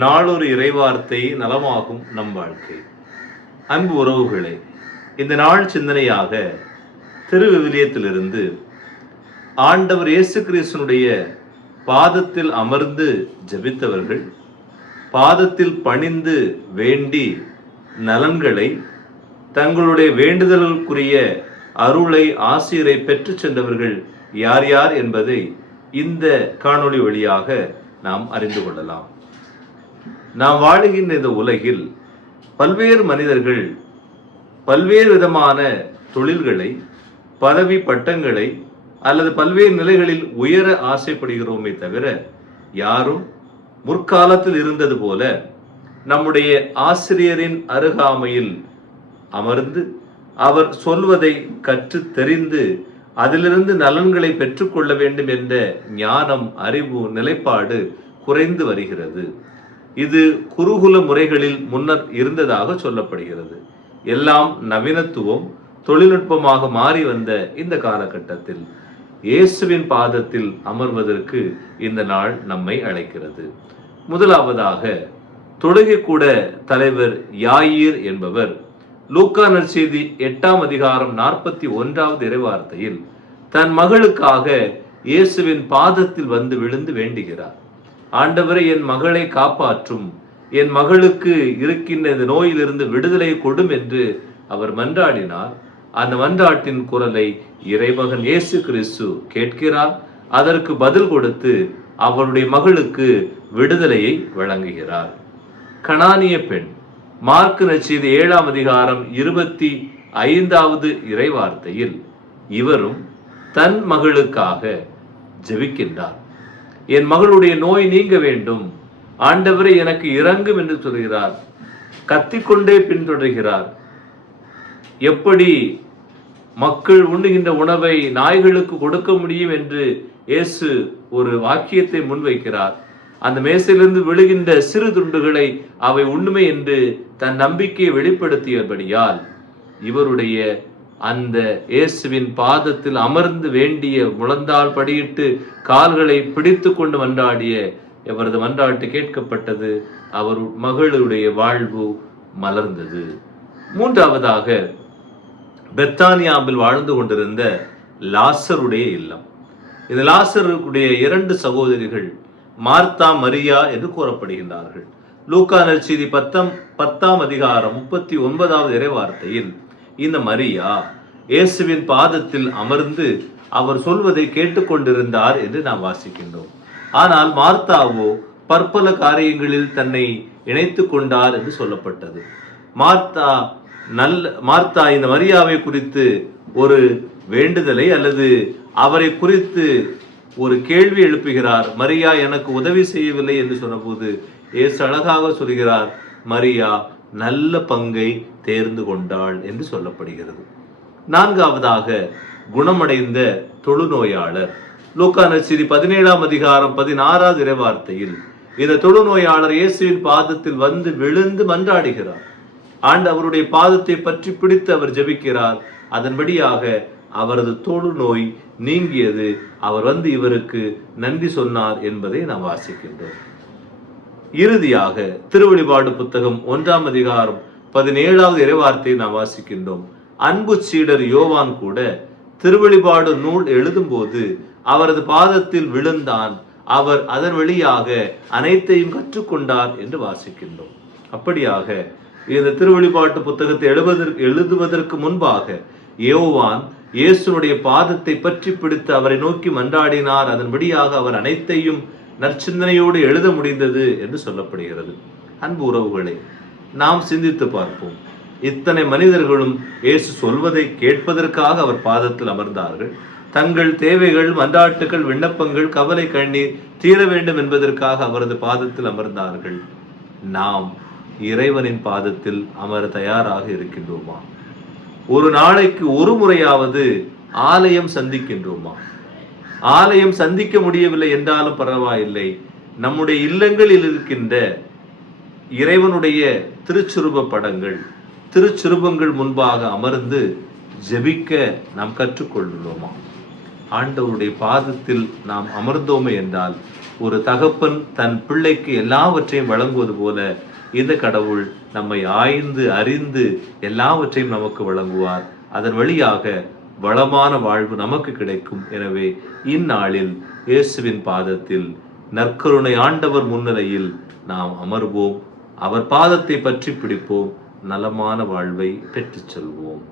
நாளொரு இறைவார்த்தை நலமாகும் நம் வாழ்க்கை. அன்பு உறவுகளே, இந்த நாள் சிந்தனையாக திருவிவிலியத்திலிருந்து ஆண்டவர் இயேசு கிறிஸ்துனுடைய பாதத்தில் அமர்ந்து ஜெபித்தவர்கள், பாதத்தில் பணிந்து வேண்டி நலன்களை, தங்களுடைய வேண்டுதலுக்குரிய அருளை, ஆசிரை பெற்று சென்றவர்கள் யார் யார் என்பதை இந்த காணொளி வழியாக நாம் அறிந்து கொள்ளலாம். நாம் வாழுகின்ற இந்த உலகில் பல்வேறு மனிதர்கள் பல்வேறு விதமான தொழில்களை, பதவி பட்டங்களை அல்லது பல்வேறு நிலைகளில் உயர ஆசைப்படுகிறோமே தவிர, யாரும் முற்காலத்தில் இருந்தது போல நம்முடைய ஆசிரியரின் அருகாமையில் அமர்ந்து அவர் சொல்வதை கற்று தெரிந்து அதிலிருந்து நலன்களை பெற்றுக்கொள்ள வேண்டும் என்ற ஞானம், அறிவு, நிலைப்பாடு குறைந்து வருகிறது. இது குருகுல முறைகளில் முன்னர் இருந்ததாக சொல்லப்படுகிறது. எல்லாம் நவீனத்துவம், தொழில்நுட்பமாக மாறி வந்த இந்த காலகட்டத்தில் இயேசுவின் பாதத்தில் அமர்வதற்கு இந்த நாள் நம்மை அழைக்கிறது. முதலாவதாக தொழுகை கூட தலைவர் யாயிர் என்பவர் லூக்கா நற்செய்தி 8ஆம் அதிகாரம் 41வது இறைவார்த்தையில் தன் மகளுக்காக இயேசுவின் பாதத்தில் வந்து விழுந்து வேண்டுகிறார். ஆண்டவரை, என் மகளை காப்பாற்றும், என் மகளுக்கு இருக்கின்ற இந்த நோயிலிருந்து விடுதலை கொடும் என்று அவர் மன்றாடினார். அந்த மன்றாட்டின் குரலை இறைமகன் இயேசு கிறிஸ்து கேட்கிறார். அதற்கு பதில் கொடுத்து அவருடைய மகளுக்கு விடுதலையை வழங்குகிறார். கனானிய பெண், மார்க்கு நற்செய்தி 7ஆம் அதிகாரம் 25வது இறைவார்த்தையில் இவரும் தன் மகளுக்காக ஜெபிக்கின்றார். என் மகளுடைய நோய் நீங்க வேண்டும், ஆண்டவரை எனக்கு இரங்கும் என்று சொல்கிறார். கத்திக்கொண்டே பின்தொடர்கிறார். எப்படி மக்கள் உண்ணுகின்ற உணவை நாய்களுக்கு கொடுக்க முடியும் என்று இயேசு ஒரு வாக்கியத்தை முன்வைக்கிறார். அந்த மேசையிலிருந்து விழுகின்ற சிறு துண்டுகளை அவை உண்மை என்று தன் நம்பிக்கையை வெளிப்படுத்தியபடியால் இவருடைய அந்த இயேசுவின் பாதத்தில் அமர்ந்து வேண்டிய, முழந்தால் படியிட்டு கால்களை பிடித்து கொண்டு மன்றாடிய இவரது மன்றாட்டு கேட்கப்பட்டது. அவர் மகளுடைய வாழ்வு மலர்ந்தது. மூன்றாவதாக பெத்தானியாவில் வாழ்ந்து கொண்டிருந்த லாசருடைய இல்லம். இந்த லாசருடைய 2 சகோதரிகள் மார்த்தா, மரியா என்று கூறப்படுகின்றார்கள். லூக்கா நற்செய்தி 10ஆம் அதிகாரம் 39வது இறைவார்த்தையில் இந்த மரியா இயேசுவின் பாதத்தில் அமர்ந்து அவர் சொல்வதை கேட்டுக்கொண்டிருந்தார் என்று நாம் வாசிக்கின்றோம். ஆனால் மார்த்தாவோ பற்பல காரியங்களில் தன்னை இணைத்து கொண்டார் என்று சொல்லப்பட்டது. மார்த்தா இந்த மரியாவை குறித்து ஒரு வேண்டுதலை அல்லது அவரை குறித்து ஒரு கேள்வி எழுப்புகிறார். மரியா எனக்கு உதவி செய்யவில்லை என்று சொன்னபோது இயேசு அழகாக சொல்கிறார், மரியா நல்ல பங்கை தேர்ந்து கொண்டாள் என்று சொல்லப்படுகிறது. நான்காவதாக குணமடைந்த தொழுநோயாளர். லூக்கா நற்செய்தி 17ஆம் அதிகாரம் 16வது இறைவார்த்தையில் இந்த தொழுநோயாளர் இயேசுவின் பாதத்தில் வந்து விழுந்து மன்றாடுகிறார். அவருடைய பாதத்தை பற்றி பிடித்து அவர் ஜெபிக்கிறார். அதன்படியாக அவரது தொழுநோய் நீங்கியது. அவர் வந்து இவருக்கு நன்றி சொன்னார் என்பதை நாம் வாசிக்கின்றோம். இறுதியாக திருவெளிப்பாடு புத்தகம் 1ஆம் அதிகாரம் 17வது இறைவார்த்தையை நாம் வாசிக்கின்றோம். அன்பு சீடர் யோவான் கூட திருவெளிப்பாடு நூல் எழுதும் போது அவரது பாதத்தில் விழுந்தான். அவர் அதன் வழியாக அனைத்தையும் கற்றுக்கொண்டார் என்று வாசிக்கின்றோம். அப்படியாக இந்த திருவெளிப்பாட்டு புத்தகத்தை எழுதுவதற்கு முன்பாக யோவான் இயேசுனுடைய பாதத்தை பற்றி பிடித்து அவரை நோக்கி மன்றாடினார். அதன்படியாக அவர் அனைத்தையும் நற்சிந்தனையோடு எழுத முடிந்தது என்று சொல்லப்படுகிறது. அன்பு உறவுகளை, நாம் சிந்தித்து பார்ப்போம். இத்தனை மனிதர்களும் இயேசு சொல்வதை கேட்பதற்காக அவர் பாதத்தில் அமர்ந்தார்கள். தங்கள் தேவைகள், மன்றாட்டுகள், விண்ணப்பங்கள், கவலை, கண்ணீர் தீர வேண்டும் என்பதற்காக அவரது பாதத்தில் அமர்ந்தார்கள். நாம் இறைவனின் பாதத்தில் அமர தயாராக இருக்கின்றோமா? ஒரு நாளைக்கு ஒரு முறையாவது ஆலயம் சந்திக்கின்றோமா? ஆலயம் சந்திக்க முடியவில்லை என்றாலும் பரவாயில்லை, நம்முடைய இல்லங்களில் இருக்கின்ற இறைவனுடைய திருச்சுரூப படங்கள், திருச்சுரூபங்கள் முன்பாக அமர்ந்து ஜெபிக்க நாம் கற்றுக்கொள்கிறோமா? ஆண்டவருடைய பாதத்தில் நாம் அமர்ந்தோமே என்றால் ஒரு தகப்பன் தன் பிள்ளைக்கு எல்லாவற்றையும் வழங்குவது போல இந்த கடவுள் நம்மை ஆய்ந்து அறிந்து எல்லாவற்றையும் நமக்கு வழங்குவார். அதன் வழியாக வளமான வாழ்வு நமக்கு கிடைக்கும். எனவே இந்நாளில் இயேசுவின் பாதத்தில் நற்கருணை ஆண்டவர் முன்னிலையில் நாம் அமர்வோம். அவர் பாதத்தை பற்றி பிடிப்போம். நலமான வாழ்வை பெற்றுச் செல்வோம்.